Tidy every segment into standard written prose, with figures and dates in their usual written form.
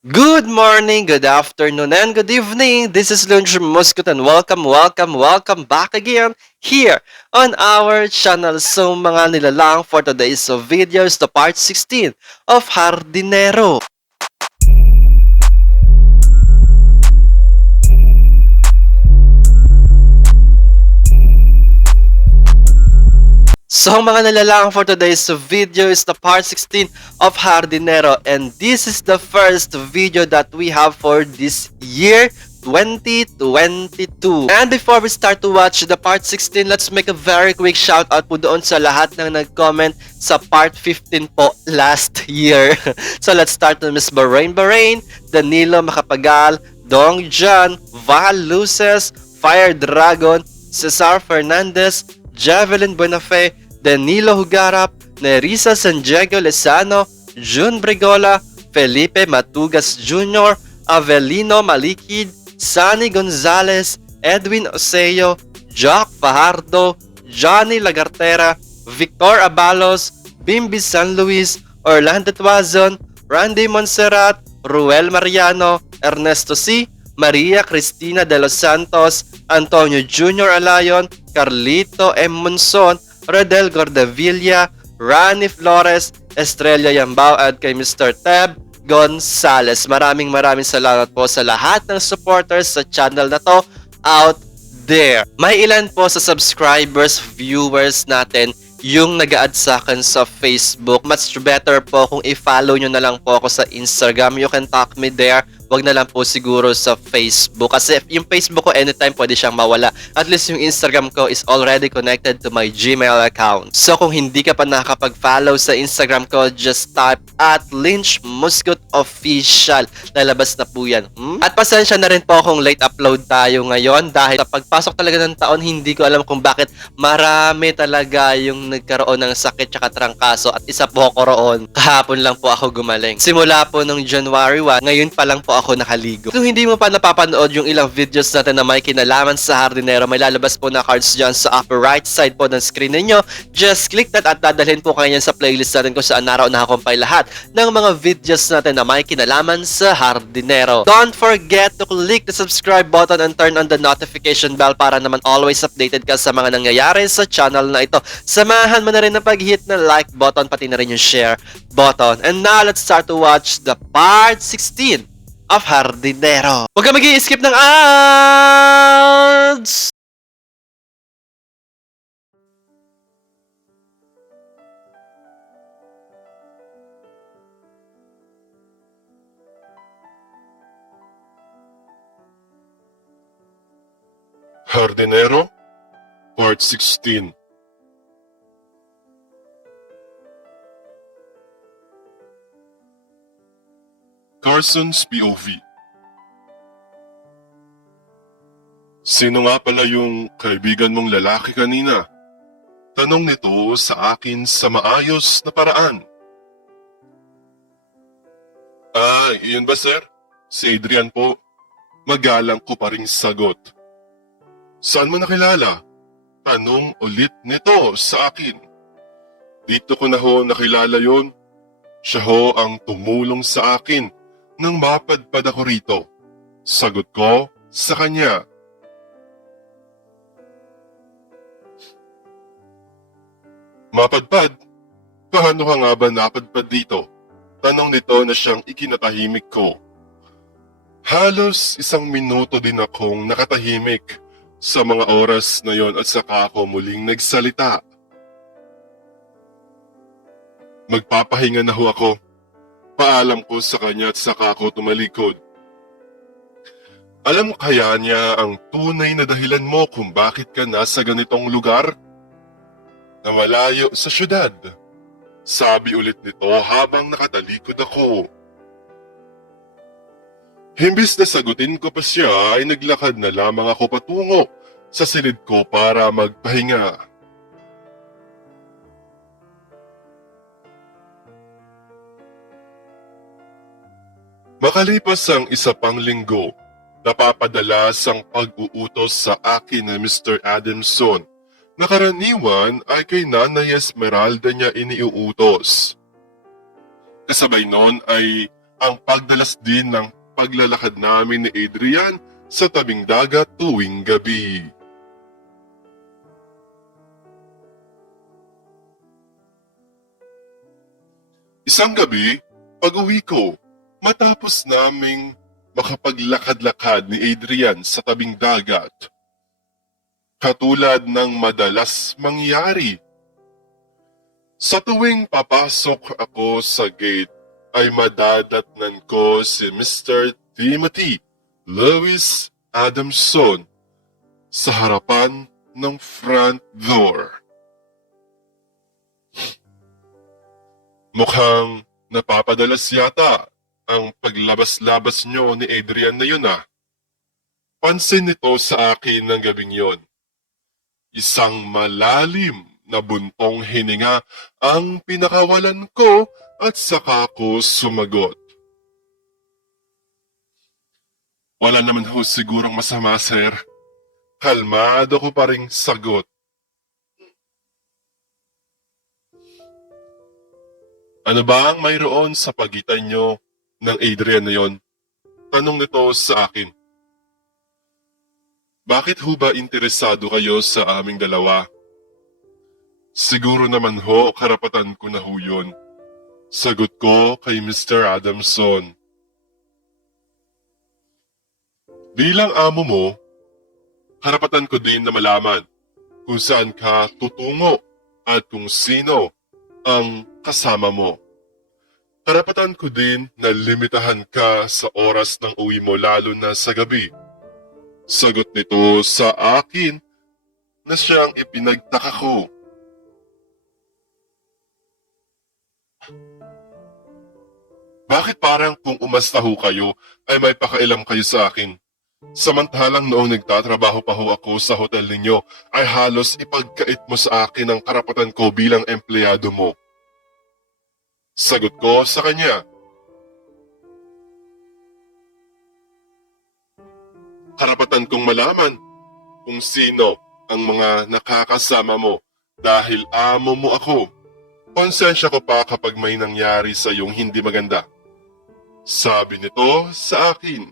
Good morning, good afternoon, and good evening. This is Lunch Muscut and welcome back again here on our channel. So mga nilalang for today's videos to part 16 of Hardinero. So mga nilalang for today's video is the part 16 of Hardinero, and this is the first video that we have for this year 2022. And before we start to watch the part 16, let's make a very quick shout out po doon sa lahat ng nag-comment sa part 15 po last year. So let's start with Miss Bahrain, Danilo Macapagal, Dong John, Val Luces, Fire Dragon, Cesar Fernandez, Javelin Buenafe, Danilo Hugarap, Nerissa San Diego Lezano, Jun Brigola, Felipe Matugas Jr., Avelino Malikid, Sunny Gonzalez, Edwin Oseo, Jock Fajardo, Johnny Lagartera, Victor Abalos, Bimbi San Luis, Orlando Tuazon, Randy Monserrat, Ruel Mariano, Ernesto C., Maria Cristina de los Santos, Antonio Jr. Alayon, Carlito M. Monson, Redel Gordavilla, Rani Flores, Estrella Yambao at kay Mr. Teb Gonzales. Maraming salamat po sa lahat ng supporters sa channel na to out there. May ilan po sa subscribers, viewers natin yung nag-add sa akin sa Facebook. Much better po kung i-follow nyo na lang po ako sa Instagram. You can talk me there. Wag na lang po siguro sa Facebook. Kasi yung Facebook ko anytime pwede siyang mawala. At least yung Instagram ko is already connected to my Gmail account. So kung hindi ka pa nakakapag-follow sa Instagram ko, just type at Lynch Muscut Official. Lalabas na po yan. At pasensya na rin po kung late upload tayo ngayon dahil sa pagpasok talaga ng taon, hindi ko alam kung bakit marami talaga yung nagkaroon ng sakit tsaka trangkaso at isa po ako roon. Kahapon lang po ako gumaling. Simula po nung January 1, ngayon pa lang po ako nakaligo. Kung hindi mo pa napapanood yung ilang videos natin na may kinalaman sa Hardinero, may lalabas po na cards dyan sa upper right side po ng screen ninyo. Just click that at dadalhin po kayo sa playlist natin kung saan araw nakakompile lahat ng mga videos natin na may kinalaman sa Hardinero. Don't forget to click the subscribe button and turn on the notification bell para naman always updated ka sa mga nangyayari sa channel na ito. Samahan mo na rin ang pag-hit ng like button pati na rin yung share button. And now, let's start to watch the part 16 of Hardinero. Huwag ka mag-i-skip ng ads! Hardinero, Part 16. Carson's POV. Sino nga pala yung kaibigan mong lalaki kanina? Tanong nito sa akin sa maayos na paraan. Yun ba sir? Si Adrian po. Magalang ko pa ring sagot. Saan mo nakilala? Tanong ulit nito sa akin. Dito ko na ho nakilala yon. Siya ho ang tumulong sa akin nang mapadpad ako rito. Sagot ko sa kanya. Mapadpad? Paano ka nga ba napadpad dito? Tanong nito na siyang ikinatahimik ko. Halos 1 minuto din akong nakatahimik sa mga oras na yon at saka ako muling nagsalita. Magpapahinga na ho ako. Paalam ko sa kanya at saka ako tumalikod. Alam kaya niya ang tunay na dahilan mo kung bakit ka nasa ganitong lugar? Na malayo sa syudad. Sabi ulit nito habang nakatalikod ako. Himbis na sagutin ko pa siya ay naglakad na lamang ako patungo sa silid ko para magpahinga. Makalipas ang 1 pang linggo, napapadalas ang pag-uutos sa akin ni Mr. Adamson na karaniwan ay kay Nanay Esmeralda niya iniuutos. Kasabay nun ay ang pagdalas din ng paglalakad namin ni Adrian sa tabing dagat tuwing gabi. Isang gabi, pag-uwi ko, matapos naming makapaglakad-lakad ni Adrian sa tabing dagat. Katulad ng madalas mangyari. Sa tuwing papasok ako sa gate, ay madadatnan ko si Mr. Timothy Lewis Adamson sa harapan ng front door. Mukhang napapadalas yata ang paglabas-labas nyo ni Adrian na yun ah. Pansin nito sa akin ng gabing yon. Isang malalim na buntong hininga ang pinakawalan ko at saka ko sumagot. Wala naman ho sigurong masama, sir. Kalmado ko pa ring sagot. Ano ba ang mayroon sa pagitan nyo ng Adrian na yon? Tanong nito sa akin. Bakit ho ba interesado kayo sa aming dalawa? Siguro naman ho, karapatan ko na ho yun. Sagot ko kay Mr. Adamson. Bilang amo mo, karapatan ko din na malaman kung saan ka tutungo at kung sino ang kasama mo. Karapatan ko din na limitahan ka sa oras ng uwi mo lalo na sa gabi. Sagot nito sa akin na siyang ipinagtaka ko. Bakit parang kung umasta ho kayo ay may pakailam kayo sa akin? Samantalang noong nagtatrabaho pa ho ako sa hotel ninyo ay halos ipagkait mo sa akin ang karapatan ko bilang empleyado mo. Sagot ko sa kanya. Karapatan kong malaman kung sino ang mga nakakasama mo dahil amo mo ako. Konsensya ko pa kapag may nangyari sa iyong hindi maganda. Sabi nito sa akin.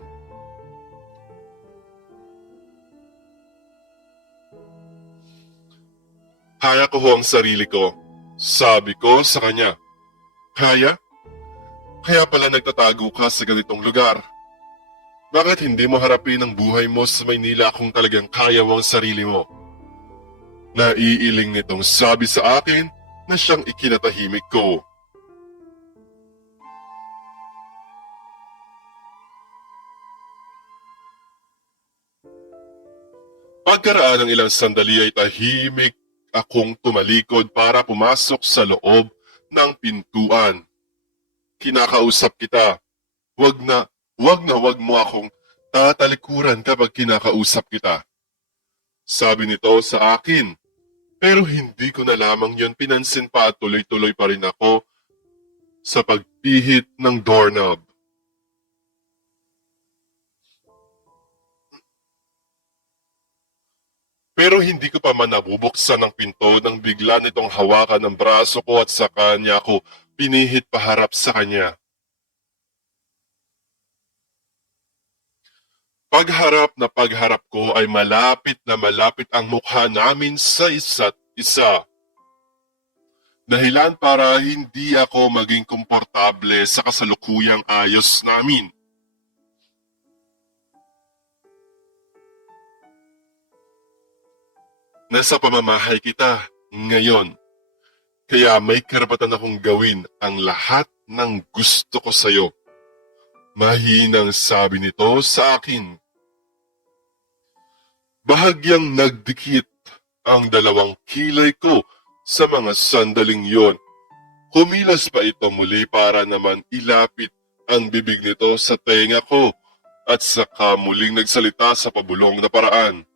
Kaya ko ho ang sarili ko. Sabi ko sa kanya. Kaya? Kaya pala nagtatago ka sa ganitong lugar. Bakit hindi mo harapin ang buhay mo sa Maynila kung talagang kaya mo ang sarili mo? Naiiling nitong sabi sa akin na siyang ikinatahimik ko. Pagkaraan ng ilang sandali ay tahimik akong tumalikod para pumasok sa loob ng pintuan. Kinakausap kita. Wag na wag mo akong tatalikuran kapag kinakausap kita. Sabi nito sa akin. Pero hindi ko na lamang yon pinansin pa at tuloy-tuloy pa rin ako sa pagpihit ng doorknob. Pero hindi ko pa man nabubuksan ang pinto nang bigla nitong hawakan ng braso ko at sa kanya ako pinihit paharap sa kanya. Pagharap na pagharap ko ay malapit na malapit ang mukha namin sa isa't isa. Dahilan para hindi ako maging komportable sa kasalukuyang ayos namin. Nasa pamamahay kita ngayon, kaya may karapatan akong gawin ang lahat ng gusto ko sa'yo. Mahinang sabi nito sa akin. Bahagyang nagdikit ang dalawang kilay ko sa mga sandaling yon. Kumilas pa ito muli para naman ilapit ang bibig nito sa tenga ko at saka muling nagsalita sa pabulong na paraan.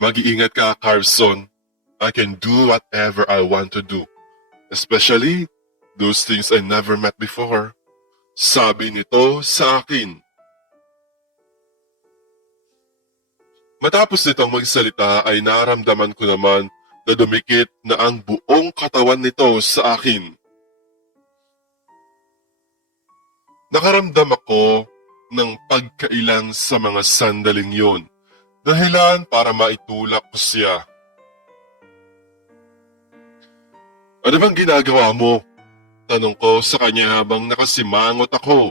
Mag-iingat ka, Carson. I can do whatever I want to do. Especially those things I never met before. Sabi nito sa akin. Matapos nitong magsalita ay naramdaman ko naman na dumikit na ang buong katawan nito sa akin. Nakaramdam ako ng pagkailang sa mga sandaling yun, dahilan para maitulak ko siya. Ano bang ginagawa mo? Tanong ko sa kanya habang nakasimangot ako.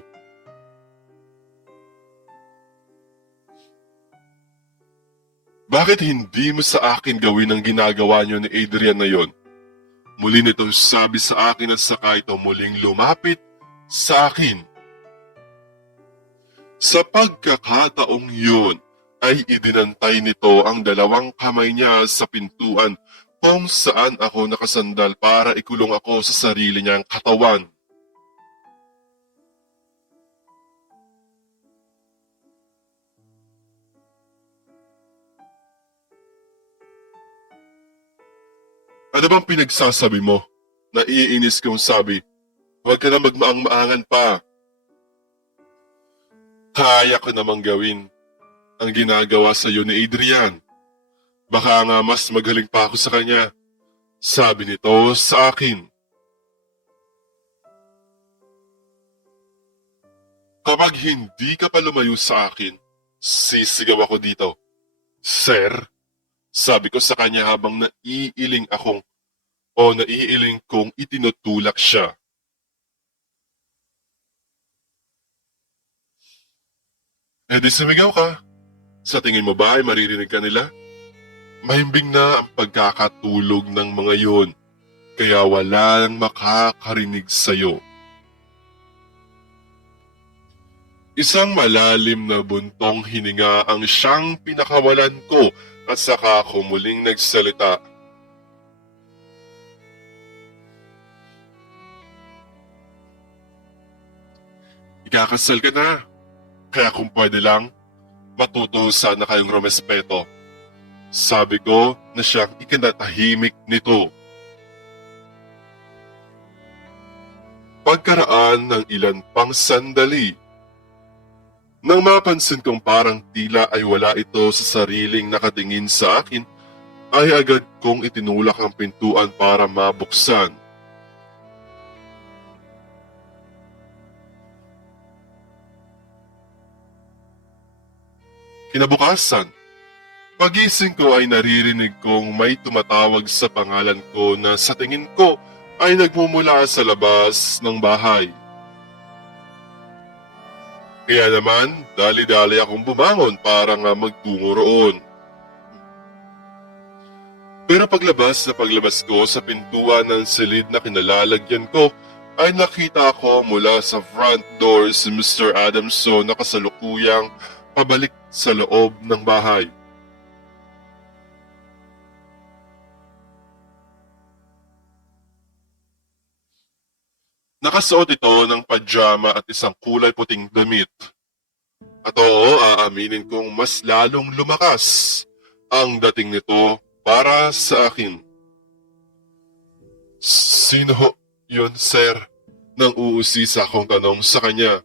Bakit hindi mo sa akin gawin ang ginagawa niyo ni Adrian na yon? Muli nito sabi sa akin at saka ito muling lumapit sa akin. Sa pagkakataong yun ay idinantay nito ang dalawang kamay niya sa pintuan kung saan ako nakasandal para ikulong ako sa sarili niyang katawan. Ano bang pinagsasabi mo? Naiinis kong sabi. Huwag ka na magmaang-maangan pa. Kaya ko namang gawin ang ginagawa sa iyo ni Adrian. Baka nga mas magaling pa ako sa kanya. Sabi nito sa akin. Kapag hindi ka pa lumayo sa akin, sisigaw ako dito. Sir, sabi ko sa kanya habang naiiling kong itinutulak siya. Eh di sumigaw ka. Sa tingin mo ba ay maririnig ka nila? Mahimbing na ang pagkakatulog ng mga yon, kaya walang makakarinig sa'yo. Isang malalim na buntong hininga ang siyang pinakawalan ko at saka ako muling nagsalita. Ikakasal ka na, kaya kung pwede lang, matuto sana kayong rumespeto. Sabi ko na siyang ikinatahimik nito. Pagkaraan ng ilan pang sandali, nang mapansin kong parang tila ay wala ito sa sariling nakatingin sa akin, ay agad kong itinulak ang pintuan para mabuksan. Kinabukasan, pagising ko ay naririnig kong may tumatawag sa pangalan ko na sa tingin ko ay nagmumula sa labas ng bahay. Kaya naman, dali-dali akong bumangon para nga magtungo roon. Pero paglabas ko sa pintuan ng silid na kinalalagyan ko, ay nakita ko mula sa front door si Mr. Adamson na kasalukuyang pabalik sa loob ng bahay. Nakasuot ito ng pajama at isang kulay puting damit. At oo, aaminin kong mas lalong lumakas ang dating nito para sa akin. Sino ho yun, sir? Nang uusisa akong tanong sa kanya.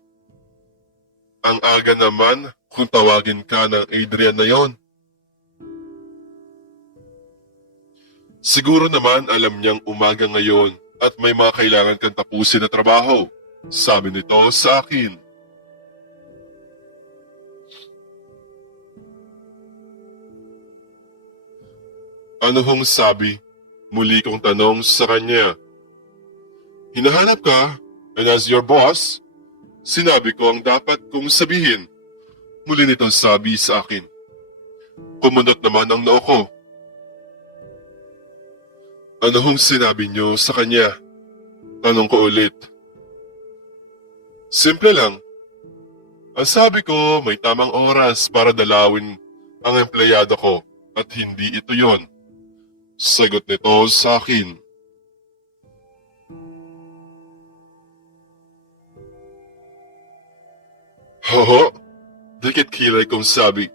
Ang aga naman kung tawagin ka ng Adrian na yon. Siguro naman alam niyang umaga ngayon at may mga kailangan kang tapusin na trabaho. Sabi nito sa akin. Ano hong sabi? Muli kong tanong sa kanya. Hinahanap ka, and as your boss, sinabi ko ang dapat kong sabihin. Muli nitong sabi sa akin. Kumunot naman ang noo ko. Ano hong sinabi niyo sa kanya? Tanong ko ulit. Simple lang. Ang sabi ko, may tamang oras para dalawin ang empleyado ko at hindi ito yon. Sagot nito sa akin. Hoho, dikit kilay kong sabi.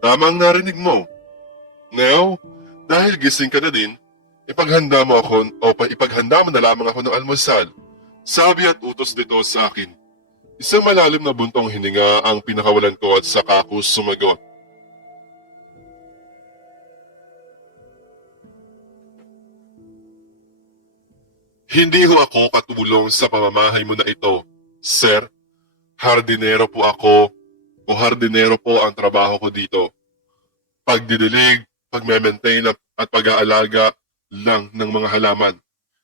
Tama ang narinig mo. Now, dahil gising ka na din, ipaghanda mo na lamang ako ng almusal. Sabi at utos nito sa akin. Isang malalim na buntong hininga ang pinakawalan ko at saka ako sumagot. Hindi ho ako katulong sa pamamahay mo na ito, sir. Hardinero po ako o hardinero po ang trabaho ko dito. Pagdidilig, pagme-maintain at pag-aalaga lang ng mga halaman.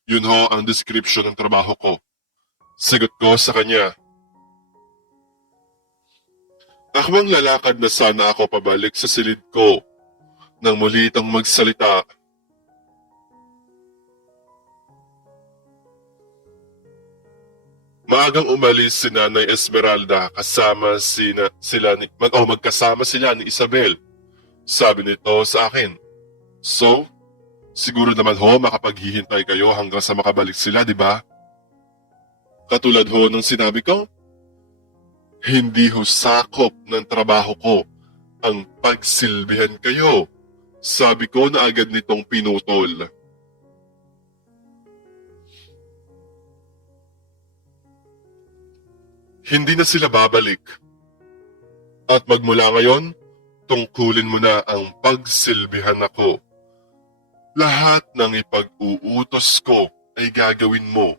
Yun ho ang description ng trabaho ko. Sagot ko sa kanya. Akwang lalakad na sana ako pabalik sa silid ko nang muli itong magsalita. Maagang umalis si Nanay Esmeralda kasama magkasama sila ni Isabel. Sabi nito sa akin. So, siguro naman ho makapaghihintay kayo hanggang sa makabalik sila, di ba? Katulad ho ng sinabi ko, hindi ho sakop ng trabaho ko ang pagsilbihan kayo. Sabi ko na agad nitong pinutol. Hindi na sila babalik. At magmula ngayon, tungkulin mo na ang pagsilbihan ako. Lahat ng ipag-uutos ko ay gagawin mo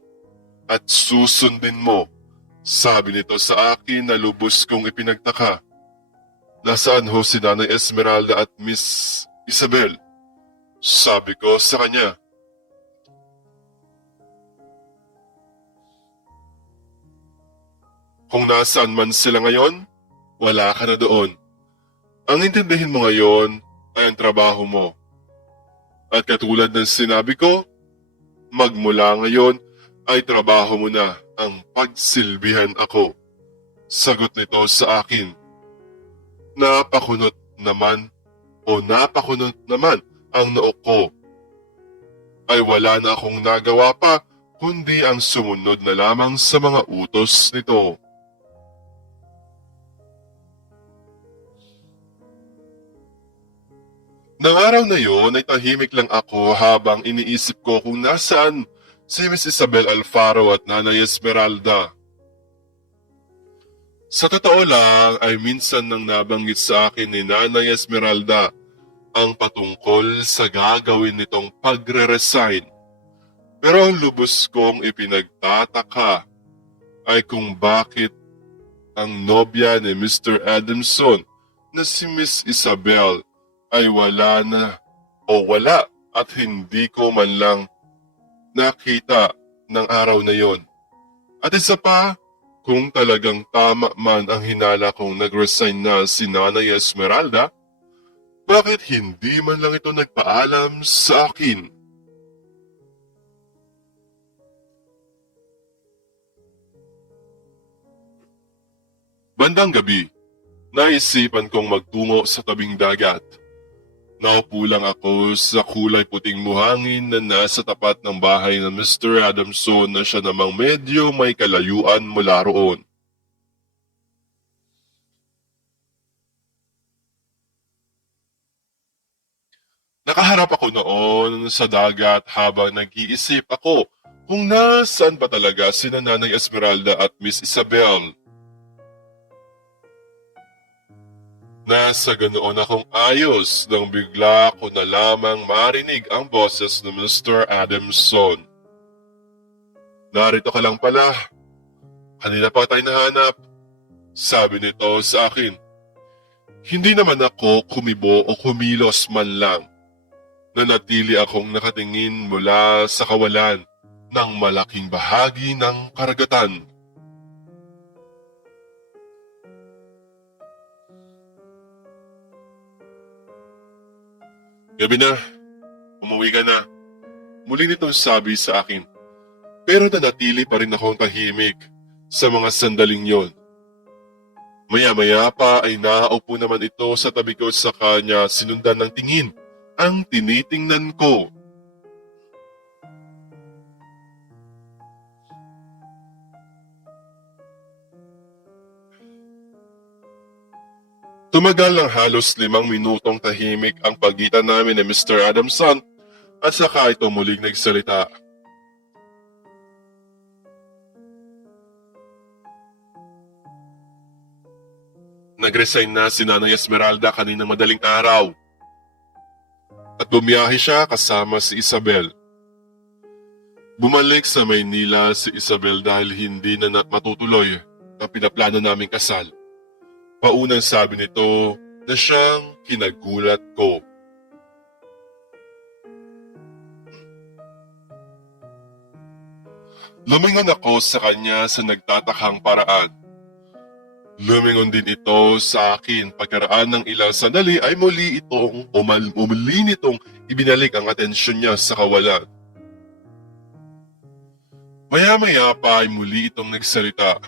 at susundin mo. Sabi nito sa akin na lubos kong ipinagtaka. Nasaan ho si Nanay Esmeralda at Miss Isabel? Sabi ko sa kanya. Kung nasaan man sila ngayon, wala ka na doon. Ang intindihin mo ngayon ay ang trabaho mo. At katulad ng sinabi ko, magmula ngayon ay trabaho mo na ang pagsilbihan ako. Sagot nito sa akin. Napakunot naman ang noo ko. Ay wala na akong nagawa pa kundi ang sumunod na lamang sa mga utos nito. Nang araw na yon ay tahimik lang ako habang iniisip ko kung nasaan si Miss Isabel Alfaro at Nanay Esmeralda. Sa totoo lang ay minsan nang nabanggit sa akin ni Nanay Esmeralda ang patungkol sa gagawin nitong pagre-resign. Pero ang lubos kong ipinagtataka ay kung bakit ang nobya ni Mr. Adamson na si Miss Isabel ay wala at hindi ko man lang nakita ng araw na yon. At isa pa, kung talagang tama man ang hinala kong nag-resign na si Nanay Esmeralda, bakit hindi man lang ito nagpaalam sa akin? Bandang gabi, naisipan kong magtungo sa tabing dagat. Naupo lang ako sa kulay puting buhangin na nasa tapat ng bahay ng Mr. Adamson na siya namang medyo may kalayuan mula roon. Nakaharap ako noon sa dagat habang nag-iisip ako kung nasaan ba talaga sina Nanay Esmeralda at Miss Isabel. Nasa ganoon akong ayos nang bigla ko na lamang marinig ang boses ng Mr. Adamson. Narito ka lang pala. Kanina pa tayo nahanap. Sabi nito sa akin. Hindi naman ako kumibo o kumilos man lang. Nanatili akong nakatingin mula sa kawalan ng malaking bahagi ng karagatan. Gabi na, umuwi ka na. Muli nitong sabi sa akin. Pero nanatili pa rin akong tahimik sa mga sandaling yon. Maya-maya pa ay naaupo naman ito sa tabi ko sa kanya sinundan ng tingin ang tinitingnan ko. Tumagal ng halos 5 minutong tahimik ang pagitan namin ni Mr. Adamson at saka ito muling nagsalita. Nag-resign na si Nanay Esmeralda kaninang madaling araw at bumiyahe siya kasama si Isabel. Bumalik sa Maynila si Isabel dahil hindi na matutuloy ang pinaplano naming kasal. Paunang sabi nito na siyang kinagulat ko. Lumingon ako sa kanya sa nagtatakang paraan. Lumingon din ito sa akin pagkaraan ng ilang sandali ay muli nitong ibinalik ang atensyon niya sa kawalan. Maya-maya pa ay muli itong nagsalita.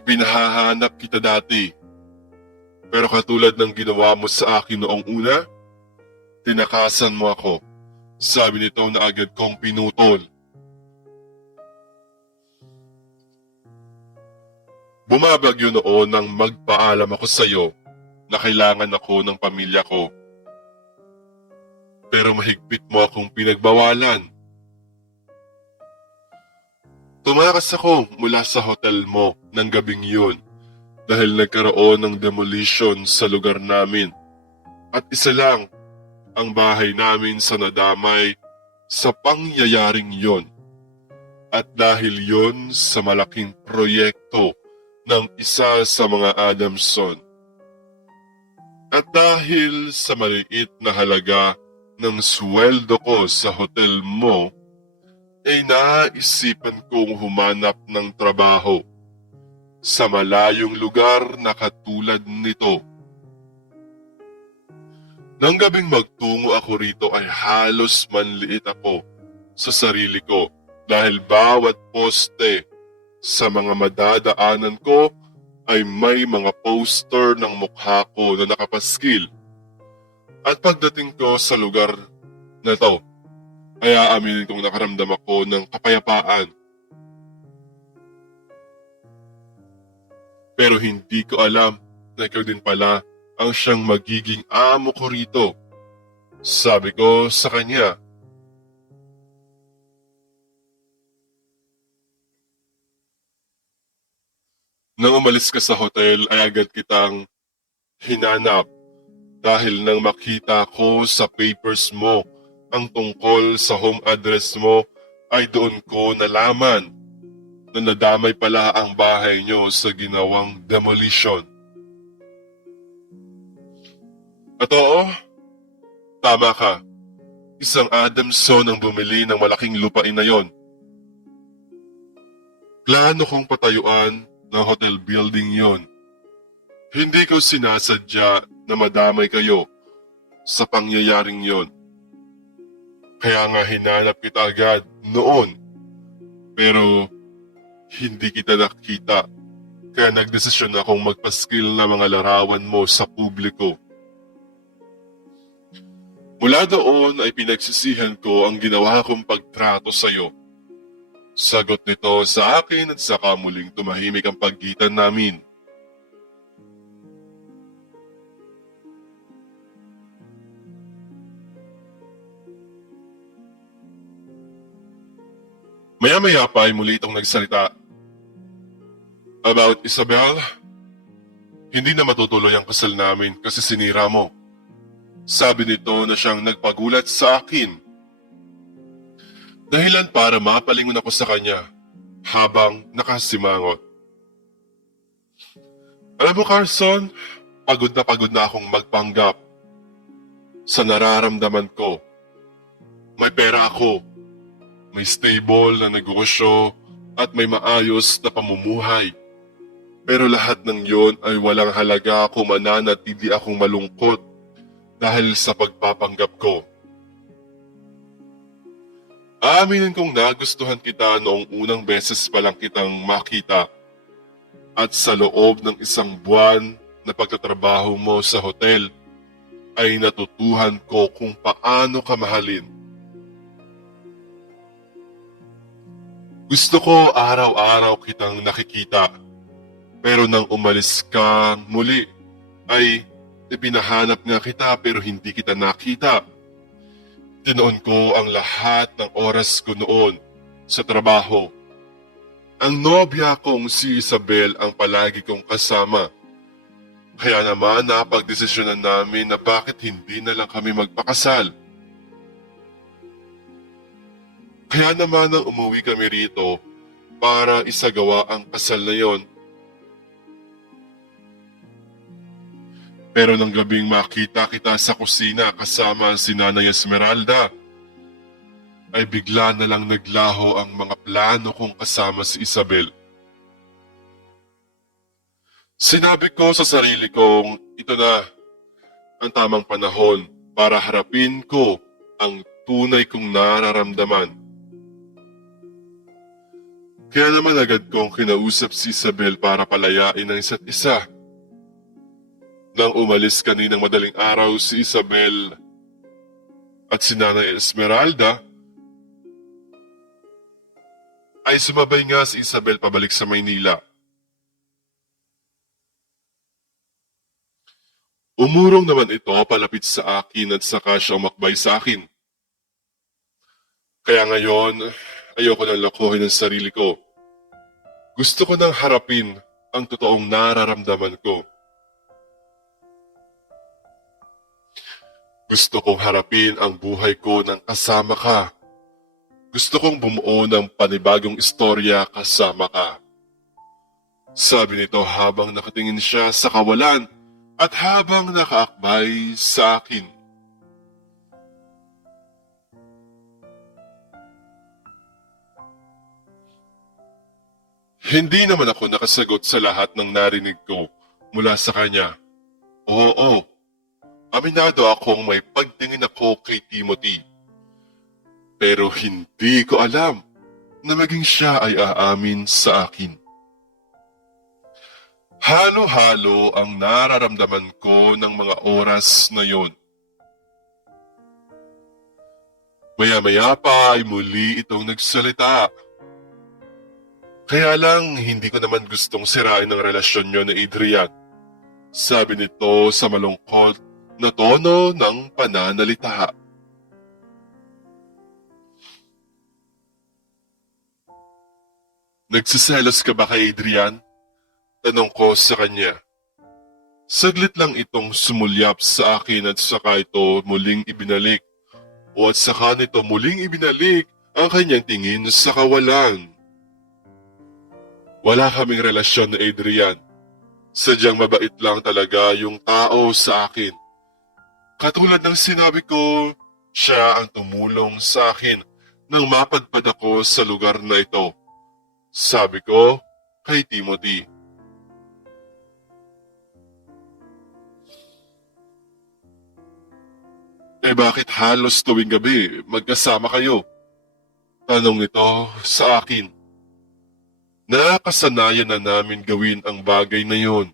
Ipinahahanap kita dati. Pero katulad ng ginawa mo sa akin noong una, tinakasan mo ako. Sabi nito na agad kong pinutol. Bumabagyo noon nang magpaalam ako sa iyo na kailangan ako ng pamilya ko. Pero mahigpit mo akong pinagbawalan. Tumakas ako mula sa hotel mo ng gabing yun dahil nagkaroon ng demolition sa lugar namin. At isa lang ang bahay namin sa nadamay sa pangyayaring yon. At dahil yon sa malaking proyekto ng isa sa mga Adamson. At dahil sa maliit na halaga ng sweldo ko sa hotel mo, ay naisipan kong humanap ng trabaho sa malayong lugar na katulad nito. Nang gabing magtungo ako rito ay halos manliit ako sa sarili ko dahil bawat poste sa mga madadaanan ko ay may mga poster ng mukha ko na nakapaskil. At pagdating ko sa lugar na to, ay aaminin kong nakaramdam ako ng kapayapaan. Pero hindi ko alam na ikaw din pala ang siyang magiging amo ko rito. Sabi ko sa kanya. Nang umalis ka sa hotel ay agad kitang hinanap dahil nang makita ko sa papers mo ang tungkol sa home address mo ay doon ko nalaman na nadamay pala ang bahay nyo sa ginawang demolition. At oo, tama ka. Isang Adamson ang bumili ng malaking lupain na yon. Plano kong patayuan ng hotel building yon. Hindi ko sinasadya na madamay kayo sa pangyayaring yon. Kaya nga hinanap kita agad noon. Pero hindi kita nakita. Kaya nagdesisyon akong magpaskil na mga larawan mo sa publiko. Mula doon ay pinagsisihan ko ang ginawa kong pagtrato sa iyo. Sagot nito sa akin at saka muling tumahimik ang pagitan namin. Maya-maya pa ay muli itong nagsalita. About Isabel, hindi na matutuloy ang kasal namin kasi sinira mo. Sabi nito na siyang nagpagulat sa akin. Dahilan para mapalingon ako sa kanya habang nakasimangot. Alam mo Carson, pagod na akong magpanggap sa nararamdaman ko. May pera ako, may stable na negosyo at may maayos na pamumuhay. Pero lahat ng yon ay walang halaga kung mananatili akong malungkot dahil sa pagpapanggap ko. Aaminin kong nagustuhan kita noong unang beses pa lang kitang makita at sa loob ng isang buwan na pagtatrabaho mo sa hotel ay natutuhan ko kung paano ka mahalin. Gusto ko araw-araw kitang nakikita pero nang umalis ka muli ay ipinahanap nga kita pero hindi kita nakita. Tinoon ko ang lahat ng oras ko noon sa trabaho. Ang nobya kong si Isabel ang palagi kong kasama. Kaya naman napagdesisyonan namin na bakit hindi na lang kami magpakasal. Kaya naman nang umuwi kami rito para isagawa ang kasal na yon. Pero nang gabing makita kita sa kusina kasama si Nanay Esmeralda, ay bigla na lang naglaho ang mga plano kong kasama si Isabel. Sinabi ko sa sarili kong ito na ang tamang panahon para harapin ko ang tunay kong nararamdaman. Kaya naman agad kong kinausap si Isabel para palayain ang isa't isa. Nang umalis kaninang madaling araw si Isabel at si Nanay Esmeralda, ay sumabay nga si Isabel pabalik sa Maynila. Umurong naman ito palapit sa akin at saka siya umakbay sa akin. Kaya ngayon, ayoko nang lokohin ang sarili ko. Gusto ko nang harapin ang totoong nararamdaman ko. Gusto kong harapin ang buhay ko nang kasama ka. Gusto kong bumuo ng panibagong istorya kasama ka. Sabi nito habang nakatingin siya sa kawalan at habang nakaakbay sa akin. Hindi naman ako nakasagot sa lahat ng narinig ko mula sa kanya. Oo, aminado akong may pagtingin ako kay Timothy. Pero hindi ko alam na maging siya ay aamin sa akin. Halo-halo ang nararamdaman ko ng mga oras na yon. Maya-maya pa ay muli itong nagsalita. Kaya lang hindi ko naman gustong sirain ang relasyon niyo ni Adrian. Sabi nito sa malungkot na tono ng pananalita. Nagsiselos ka ba kay Adrian? Tanong ko sa kanya. Saglit lang itong sumulyap sa akin at saka ito muling ibinalik. O at saka nito muling ibinalik ang kanyang tingin sa kawalan. Wala kaming relasyon na Adrian. Sadyang mabait lang talaga yung tao sa akin. Katulad ng sinabi ko, siya ang tumulong sa akin nang mapadpad ako sa lugar na ito. Sabi ko kay Timothy. Bakit halos tuwing gabi magkasama kayo? Tanong nito sa akin. Nakasanayan na namin gawin ang bagay na yon.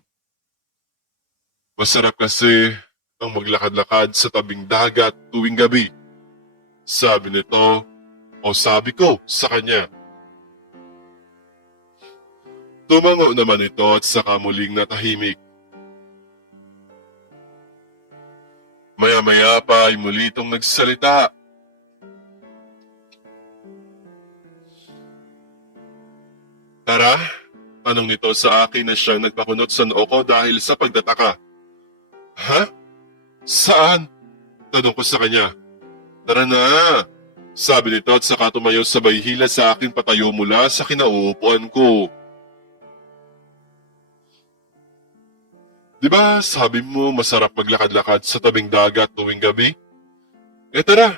Masarap kasi ang maglakad-lakad sa tabing dagat tuwing gabi. Sabi nito o sabi ko sa kanya. Tumango naman ito at saka muling natahimik. Maya-maya pa ay muli itong nagsalita. Tara, tanong nito sa akin na siyang nagpakunot sa noo ko dahil sa pagtataka. Ha? Saan? Tanong ko sa kanya. Tara na, sabi nito at saka tumayo sabay hila sa akin patayo mula sa kinauupuan ko. Diba sabi mo masarap maglakad-lakad sa tabing dagat tuwing gabi? Tara,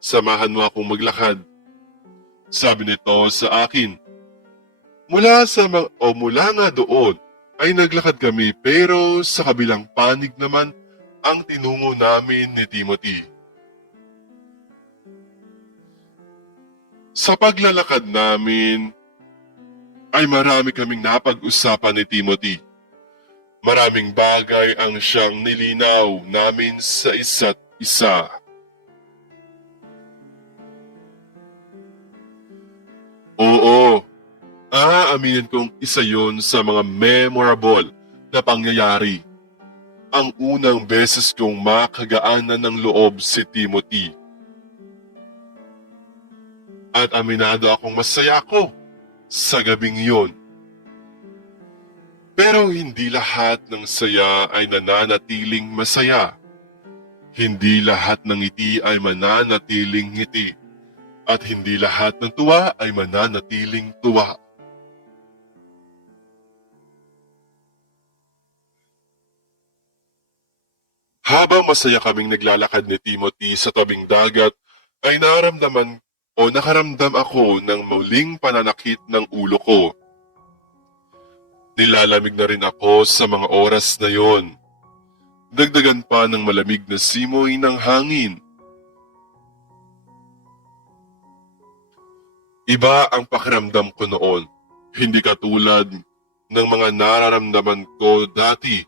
samahan mo akong maglakad. Sabi nito sa akin. Mula nga doon ay naglakad kami pero sa kabilang panig naman ang tinungo namin ni Timothy. Sa paglalakad namin ay marami kaming napag-usapan ni Timothy. Maraming bagay ang siyang nilinaw namin sa isa't isa. Oo, aaminin kong isa yon sa mga memorable na pangyayari. Ang unang beses kong makagaanan ng loob si Timothy. At aminado akong masaya ko sa gabing yon. Pero hindi lahat ng saya ay nananatiling masaya. Hindi lahat ng ngiti ay mananatiling ngiti. At hindi lahat ng tuwa ay mananatiling tuwa. Habang masaya kaming naglalakad ni Timothy sa tabing dagat, ay naramdaman o nakaramdam ako ng muling pananakit ng ulo ko. Nilalamig na rin ako sa mga oras na yon. Dagdagan pa ng malamig na simoy ng hangin. Iba ang pakiramdam ko noon, hindi katulad ng mga nararamdaman ko dati.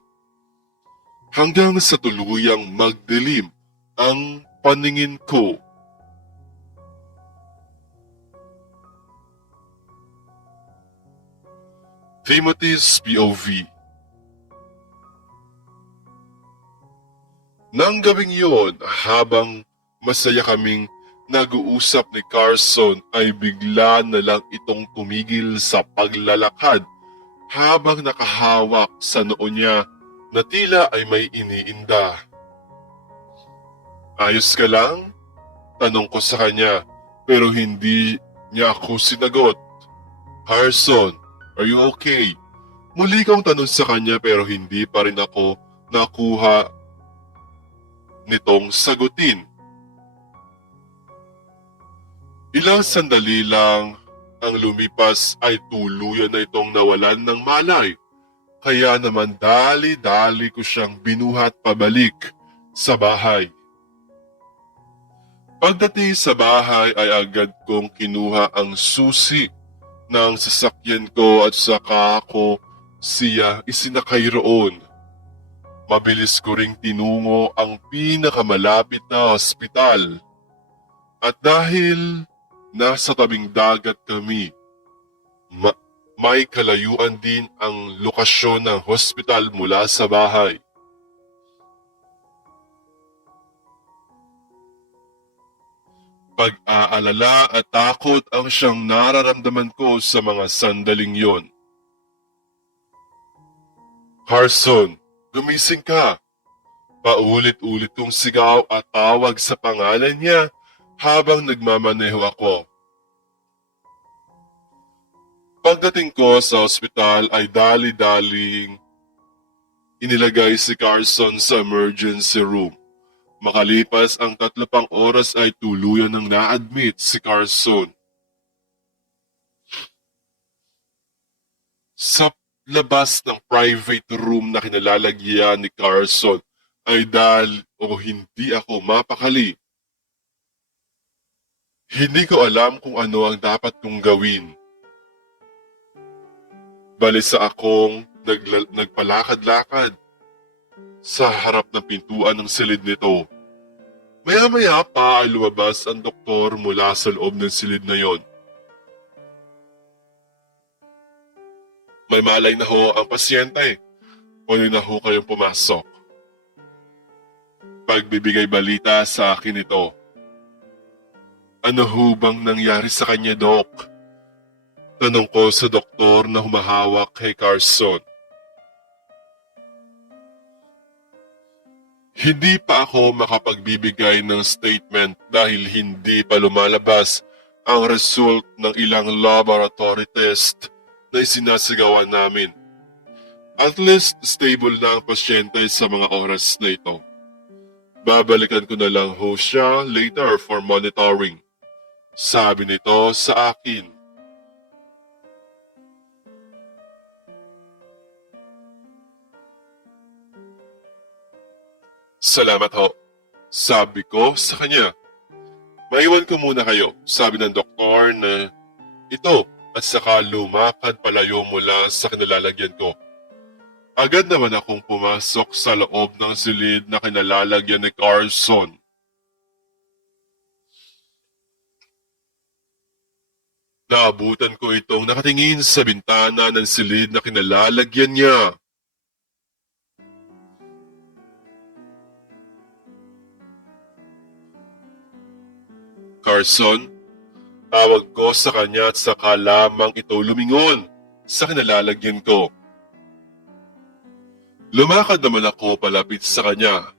Hanggang sa tuluyang magdilim ang paningin ko. Timothy's POV. Nang gabing yon, habang masaya kaming nag-uusap ni Carson, ay bigla na lang itong tumigil sa paglalakad habang nakahawak sa noo niya na tila ay may iniinda. Ayos ka lang? Tanong ko sa kanya, pero hindi niya ako sinagot. Carson, are you okay? Muli kong tanong sa kanya pero hindi pa rin ako nakuha nitong sagutin. Ilang sandali lang ang lumipas ay tuluyan na itong nawalan ng malay. Kaya naman dali-dali ko siyang binuhat pabalik sa bahay. Pagdating sa bahay ay agad kong kinuha ang susi ng sasakyan ko at saka ako siya isinakay roon. Mabilis ko ring tinungo ang pinakamalapit na ospital. At dahil nasa tabing dagat kami, may kalayuan din ang lokasyon ng hospital mula sa bahay. Pag-aalala at takot ang siyang nararamdaman ko sa mga sandaling yon. Carson, gumising ka. Paulit-ulit kong sigaw at tawag sa pangalan niya habang nagmamaneho ako. Pagdating ko sa ospital ay dali-daling inilagay si Carson sa emergency room. Makalipas ang 3 pang oras ay tuluyan ng na-admit si Carson. Sa labas ng private room na kinalalagyan ni Carson ay hindi ako mapakali. Hindi ko alam kung ano ang dapat kong gawin. Balisa akong nagpalakad-lakad sa harap ng pintuan ng silid nito. Maya-maya pa ay lumabas ang doktor mula sa loob ng silid na yon. May malay na ho ang pasyente. Pwede na ho kayong pumasok. Pagbibigay balita sa akin ito. Ano ho bang nangyari sa kanya, Dok? Tanong ko sa doktor na humahawak kay Carson. Hindi pa ako makapagbibigay ng statement dahil hindi pa lumalabas ang result ng ilang laboratory test na isinasigawan namin. At least stable na ang pasyente sa mga oras na ito. Babalikan ko na lang ho siya later for monitoring. Sabi nito sa akin. Salamat ho. Sabi ko sa kanya. Maiwan ko muna kayo, sabi ng doktor na ito at saka lumakad palayo mula sa kinalalagyan ko. Agad naman akong pumasok sa loob ng silid na kinalalagyan ni Carson. Naabutan ko itong nakatingin sa bintana ng silid na kinalalagyan niya. Carson, tawag ko sa kanya at saka lamang ito lumingon sa kinalalagyan ko. Lumakad naman ako palapit sa kanya.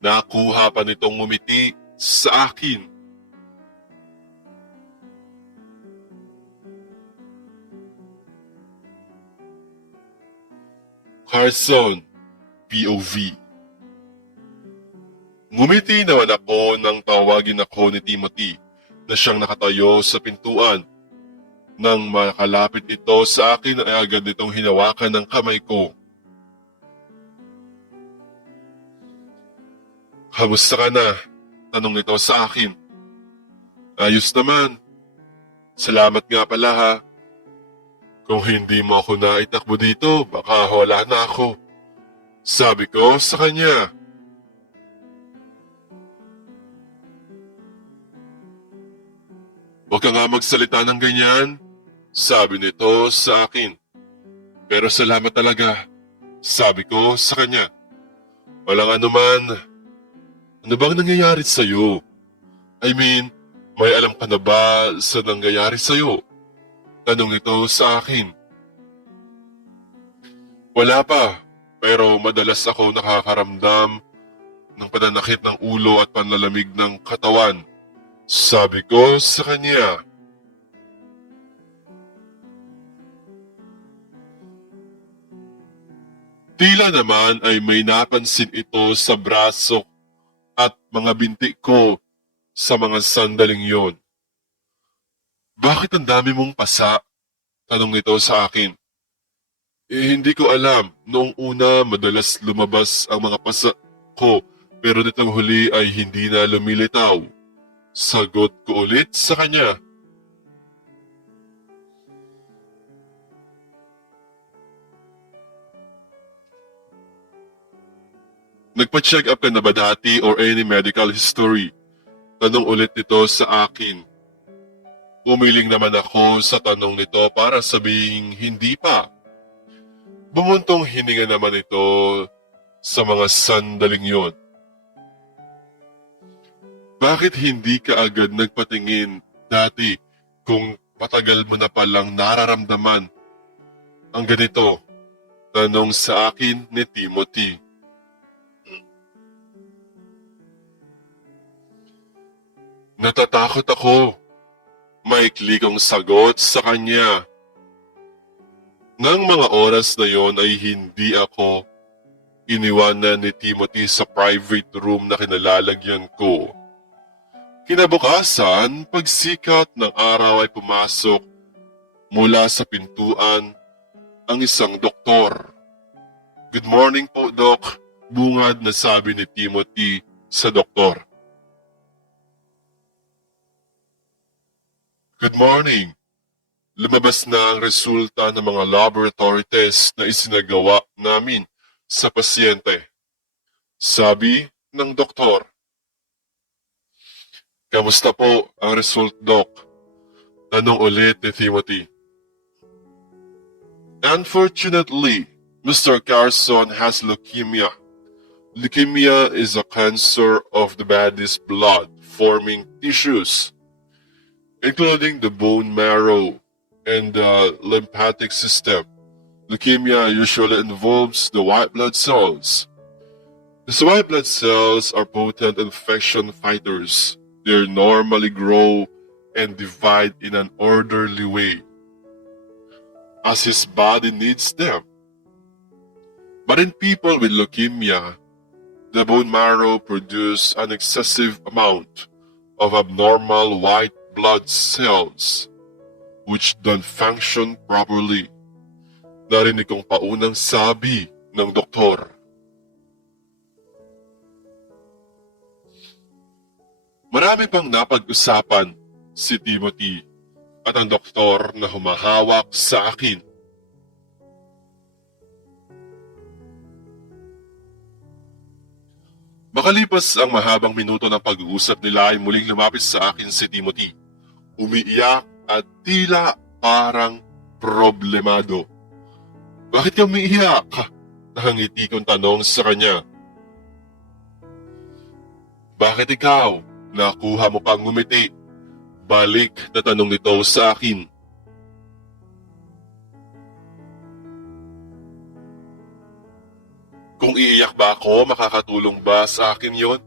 Nakuha pa nitong ngumiti sa akin. Carson, POV. Ngumiti naman ako nang tawagin ako ni Timothy na siyang nakatayo sa pintuan. Nang makalapit ito sa akin ay agad itong hinawakan ng kamay ko. Kamusta ka na? Tanong nito sa akin. Ayos naman. Salamat nga pala ha. Kung hindi mo ako naitakbo dito, baka wala na ako. Sabi ko sa kanya. Huwag ka nga magsalita ng ganyan, sabi nito sa akin. Pero salamat talaga, sabi ko sa kanya. Walang anuman. Ano bang nangyayari sa'yo? I mean, may alam ka na ba sa nangyayari sa'yo? Tanong ito sa akin. Wala pa, pero madalas ako nakakaramdam ng pananakit ng ulo at panlalamig ng katawan. Sabi ko sa kanya. Tila naman ay may napansin ito sa braso at mga binti ko sa mga sandaling yon. Bakit ang dami mong pasa? Tanong nito sa akin. Hindi ko alam. Noong una madalas lumabas ang mga pasa ko pero nitong huli ay hindi na lumilitaw. Sagot ko ulit sa kanya. Nagpa-check up ka na ba dati or any medical history? Tanong ulit nito sa akin. Umiling naman ako sa tanong nito para sabihing hindi pa. Bumuntong hininga naman ito sa mga sandaling yon. Bakit hindi ka agad nagpatingin dati kung matagal mo na palang nararamdaman ang ganito? Tanong sa akin ni Timothy. Natatakot ako. Maikli kong sagot sa kanya. Nang mga oras na yon ay hindi ako iniwanan ni Timothy sa private room na kinalalagyan ko. Kinabukasan, pagsikat ng araw ay pumasok mula sa pintuan ang isang doktor. Good morning po, Doc. Bungad na sabi ni Timothy sa doktor. Good morning. Lumabas na ang resulta ng mga laboratory test na isinagawa namin sa pasyente. Sabi ng doktor. Kamusta po ang result, Doc? Tanong ulit ni Timothy. Unfortunately, Mr. Carson has leukemia. Leukemia is a cancer of the body's blood-forming tissues, including the bone marrow and the lymphatic system. Leukemia usually involves the white blood cells. These white blood cells are potent infection fighters. They normally grow and divide in an orderly way, as his body needs them. But in people with leukemia, the bone marrow produces an excessive amount of abnormal white blood cells which don't function properly. Narinig kong paunang sabi ng doktor. Marami pang napag-usapan si Timothy at ang doktor na humahawak sa akin. Makalipas ang mahabang minuto ng pag-uusap nila ay muling lumapit sa akin si Timothy. Umiiyak at tila parang problemado. Bakit ka umiiyak? Nakangiti kong tanong sa kanya. Bakit ikaw? Nakuha mo pang ngumiti. Balik na tanong nito sa akin. Kung iiyak ba ako, makakatulong ba sa akin yon?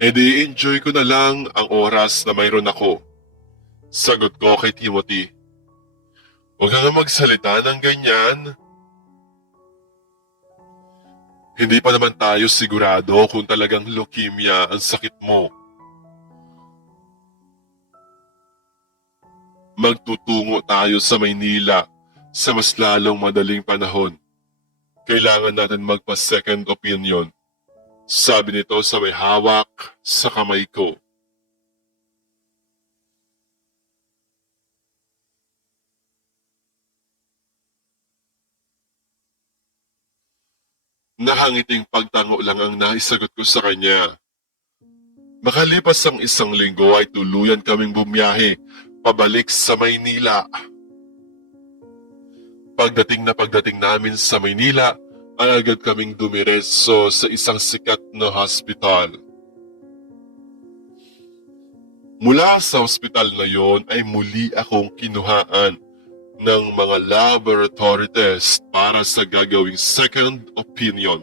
E di enjoy ko na lang ang oras na mayroon ako. Sagot ko kay Timothy. Huwag ka nga magsalita ng ganyan. Hindi pa naman tayo sigurado kung talagang leukemia ang sakit mo. Magtutungo tayo sa Maynila sa mas lalong madaling panahon. Kailangan natin magpa-second opinion. Sabi nito sa may hawak sa kamay ko. Nakangiting pagtango lang ang naisagot ko sa kanya. Makalipas ang isang linggo ay tuluyan kaming bumiyahe pabalik sa Maynila. Pagdating namin sa Maynila, ay agad kaming dumiretso sa isang sikat na hospital. Mula sa hospital na yon ay muli akong kinuhaan ng mga laboratory test para sa gagawing second opinion.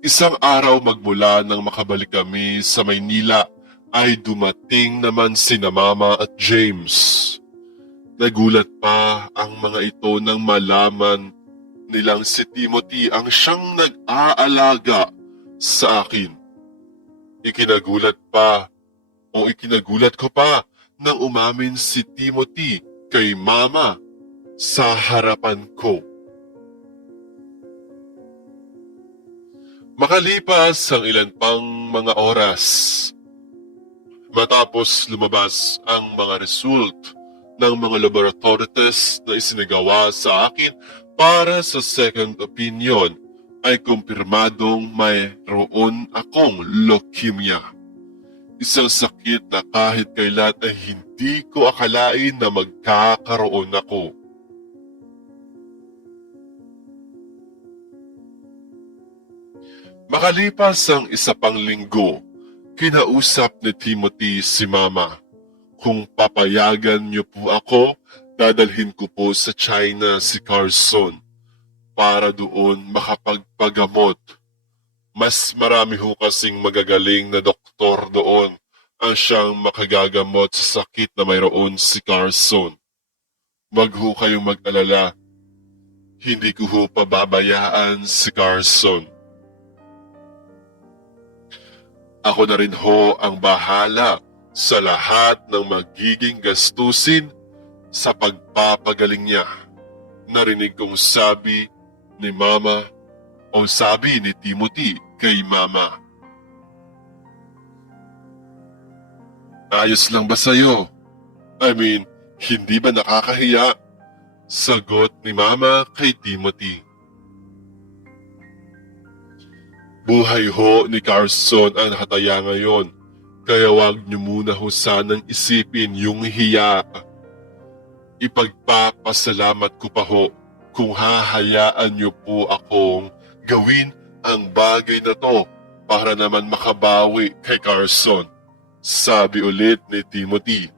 Isang araw magmula nang makabalik kami sa Maynila ay dumating naman sina Mama at James. Nagulat pa ang mga ito nang malaman nilang si Timothy ang siyang nag-aalaga sa akin. Ikinagulat ko pa nang umamin si Timothy kay Mama sa harapan ko. Makalipas ang ilan pang mga oras, matapos lumabas ang mga result ng mga laboratory test na isinagawa sa akin para sa second opinion, ay kumpirmadong mayroon akong leukemia. Isang sakit na kahit kailan ay hindi ko akalain na magkakaroon ako. Makalipas ang isa pang linggo, kinausap ni Timothy si Mama. Kung papayagan niyo po ako, dadalhin ko po sa China si Carson para doon makapagpagamot. Mas marami ho kasing magagaling na doktor doon ang siyang makagagamot sa sakit na mayroon si Carson. Wag ho kayong mag-alala. Hindi ko ho pababayaan si Carson. Ako na rin ho ang bahala sa lahat ng magiging gastusin sa pagpapagaling niya. Narinig kong sabi ni Mama o sabi ni Timothy kay Mama. Ayos lang ba sa'yo? I mean, hindi ba nakakahiya? Sagot ni Mama kay Timothy. Buhay ho ni Carson ang hataya ngayon, kaya wag niyo muna ho sanang isipin yung hiya. Ipagpapasalamat ko pa ho kung hahayaan niyo po akong gawin ang bagay na to para naman makabawi kay Carson, sabi ulit ni Timothy.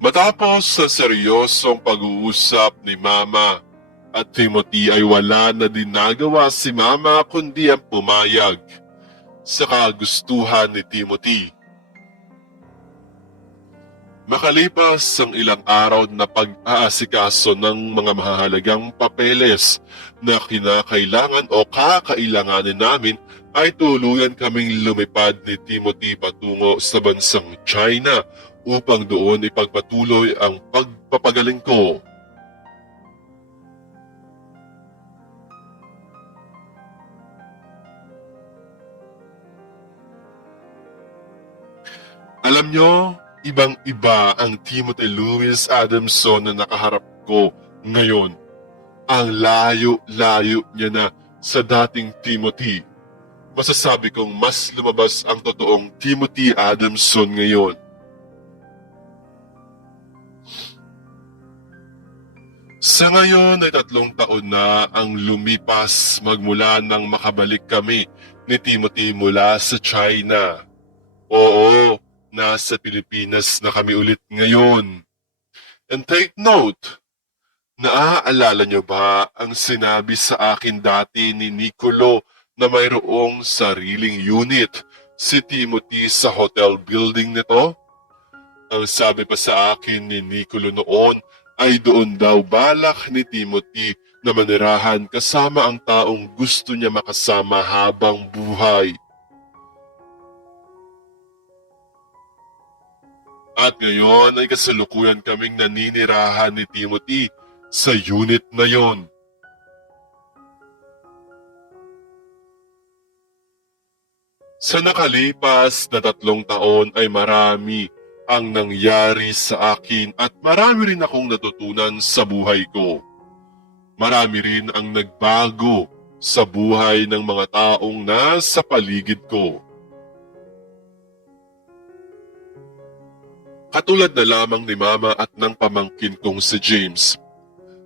Matapos sa seryosong pag-uusap ni Mama at Timothy ay wala na din nagawa si Mama kundi ang pumayag sa kagustuhan ni Timothy. Makalipas ang ilang araw na pag-aasikaso ng mga mahalagang papeles na kinakailangan o kakailanganin namin, ay tuluyan kaming lumipad ni Timothy patungo sa bansang China upang doon ipagpatuloy ang pagpapagaling ko. Alam nyo, ibang-iba ang Timothy Louis Adamson na nakaharap ko ngayon. Ang layo-layo niya na sa dating Timothy. Masasabi kong mas lumabas ang totoong Timothy Adamson ngayon. Sa ngayon ay 3 taon na ang lumipas magmula nang makabalik kami ni Timothy mula sa China. Oo, nasa Pilipinas na kami ulit ngayon. And take note, naaalala niyo ba ang sinabi sa akin dati ni Nicolo na mayroong sariling unit si Timothy sa hotel building nito? Ang sabi pa sa akin ni Nicolo noon ay doon daw balak ni Timothy na manirahan kasama ang taong gusto niya makasama habang buhay. At ngayon ay kasalukuyan kaming naninirahan ni Timothy sa unit na yon. Sa nakalipas na 3 taon ay marami ang nangyari sa akin at marami rin akong natutunan sa buhay ko. Marami rin ang nagbago sa buhay ng mga taong nasa paligid ko. Katulad na lamang ni Mama at ng pamangkin kong si James.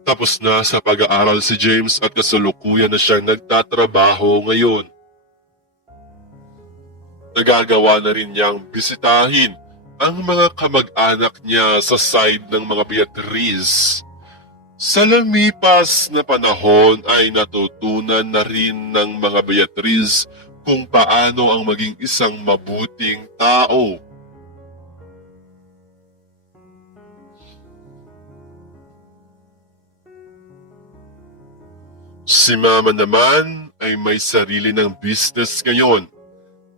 Tapos na sa pag-aaral si James at kasalukuyan na siyang nagtatrabaho ngayon. Nagagawa na rin niyang bisitahin ang mga kamag-anak niya sa side ng mga Beatriz. Sa lumipas na panahon ay natutunan na rin ng mga Beatriz kung paano ang maging isang mabuting tao. Si Mama naman ay may sarili ng business ngayon.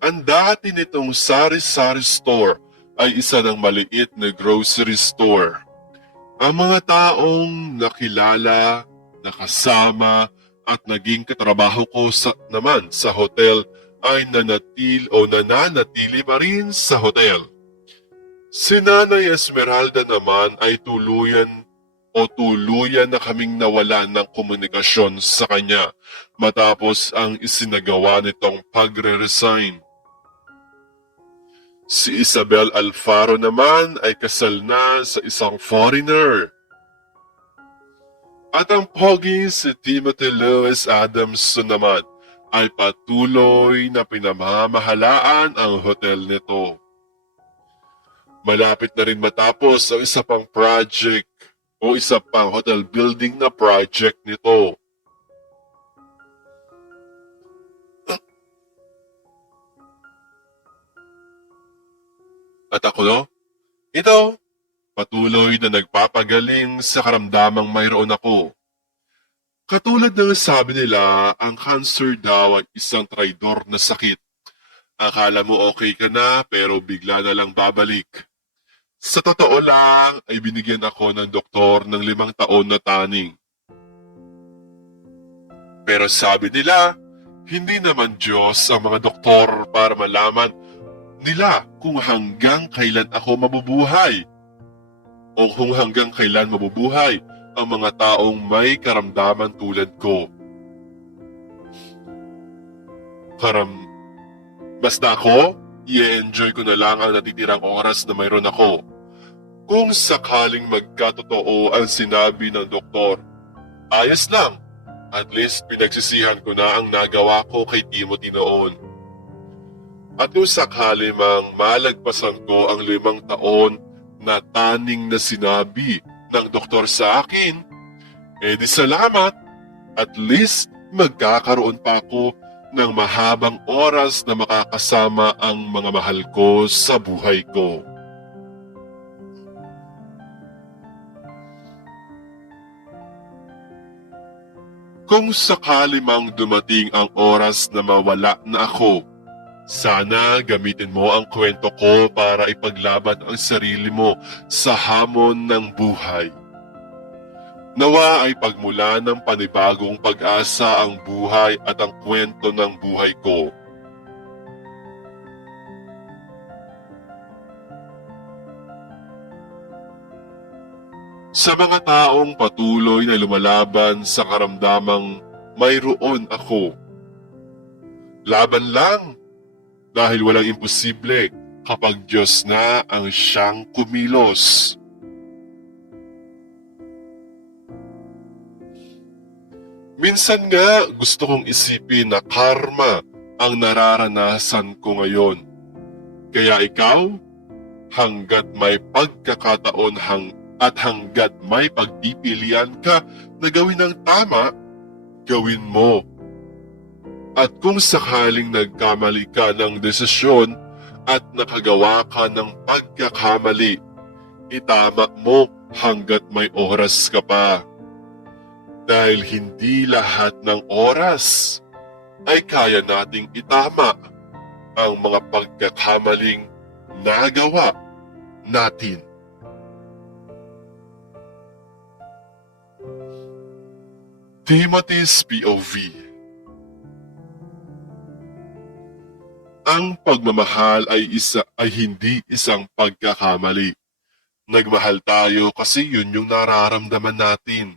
Ang dati nitong sari-sari store ay isa ng maliit na grocery store. Ang mga taong nakilala, nakasama at naging katrabaho ko naman sa hotel ay nananatili pa rin sa hotel. Si Nanay Esmeralda naman ay tuluyan na kaming nawala ng komunikasyon sa kanya matapos ang isinagawa nitong pagre-resign. Si Isabel Alfaro naman ay kasal na sa isang foreigner. At ang pogi si Timothy Lewis Adamson naman ay patuloy na pinamamahalaan ang hotel nito. Malapit na rin matapos ang isa pang project o isa pang hotel building na project nito. At ako, ito, patuloy na nagpapagaling sa karamdamang mayroon ako. Katulad ng sabi nila, ang cancer daw ay isang traidor na sakit. Akala mo okay ka na pero bigla na lang babalik. Sa totoo lang ay binigyan ako ng doktor ng 5 taon na taning. Pero sabi nila, hindi naman Diyos ang mga doktor para malaman nila kung hanggang kailan ako mabubuhay. O kung hanggang kailan mabubuhay ang mga taong may karamdaman tulad ko. Basta ako, i-enjoy ko na lang ang natitirang oras na mayroon ako. Kung sakaling magkatotoo ang sinabi ng doktor, ayos lang. At least pinagsisihan ko na ang nagawa ko kay Timothy noon. At kung sakali mang malagpasan ko ang 5 taon na taning na sinabi ng doktor sa akin, di salamat. At least magkakaroon pa ako ng mahabang oras na makakasama ang mga mahal ko sa buhay ko. Kung sakali mang dumating ang oras na mawala na ako, sana gamitin mo ang kwento ko para ipaglaban ang sarili mo sa hamon ng buhay. Nawa ay pagmula ng panibagong pag-asa ang buhay at ang kwento ng buhay ko. Sa mga taong patuloy na lumalaban sa karamdamang mayroon ako. Laban lang, dahil walang imposible kapag Diyos na ang siyang kumilos. Minsan nga gusto kong isipin na karma ang nararanasan ko ngayon. Kaya ikaw, hanggat may pagkakataon at hanggat may pagpipilian ka na gawin ang tama, gawin mo. At kung sakaling nagkamali ka ng desisyon at nakagawa ka ng pagkakamali, itama mo hanggat may oras ka pa. Dahil hindi lahat ng oras ay kaya nating itama ang mga pagkakamaling nagawa natin. Timothy's POV. Ang pagmamahal ay hindi isang pagkakamali. Nagmahal tayo kasi yun yung nararamdaman natin.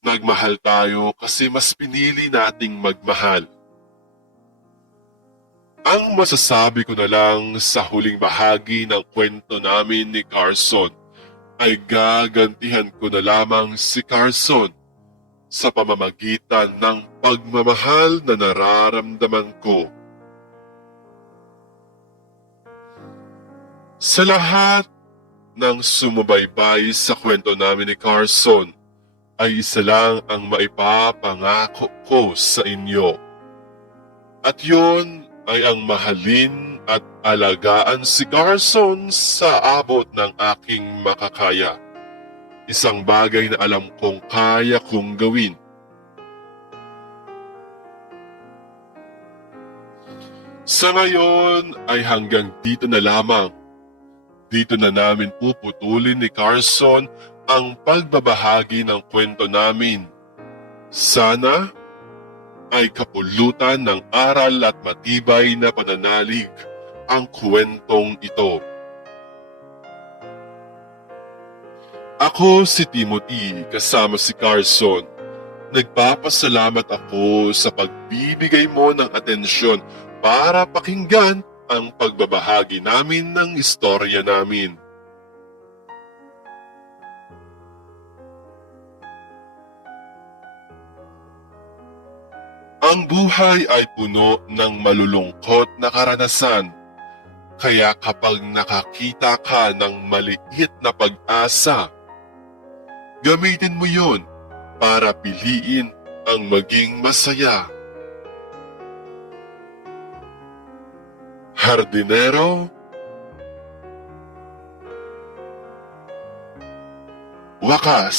Nagmahal tayo kasi mas pinili nating magmahal. Ang masasabi ko na lang sa huling bahagi ng kwento namin ni Carson ay gagantihan ko na lamang si Carson sa pamamagitan ng pagmamahal na nararamdaman ko. Sa lahat ng sumubaybay sa kwento namin ni Carson, ay isa lang ang maipapangako ko sa inyo. At yun ay ang mahalin at alagaan si Carson sa abot ng aking makakaya. Isang bagay na alam kong kaya kong gawin. Sa ngayon ay hanggang dito na lamang. Dito na namin puputulin ni Carson ang pagbabahagi ng kwento namin. Sana ay kapulutan ng aral at matibay na pananalig ang kwentong ito. Ako si Timothy kasama si Carson. Nagpapasalamat ako sa pagbibigay mo ng atensyon para pakinggan ang pagbabahagi namin ng istorya namin. Ang buhay ay puno ng malulungkot na karanasan. Kaya kapag nakakita ka ng maliit na pag-asa, gamitin mo yon para piliin ang maging masaya. Hardinero, wakas.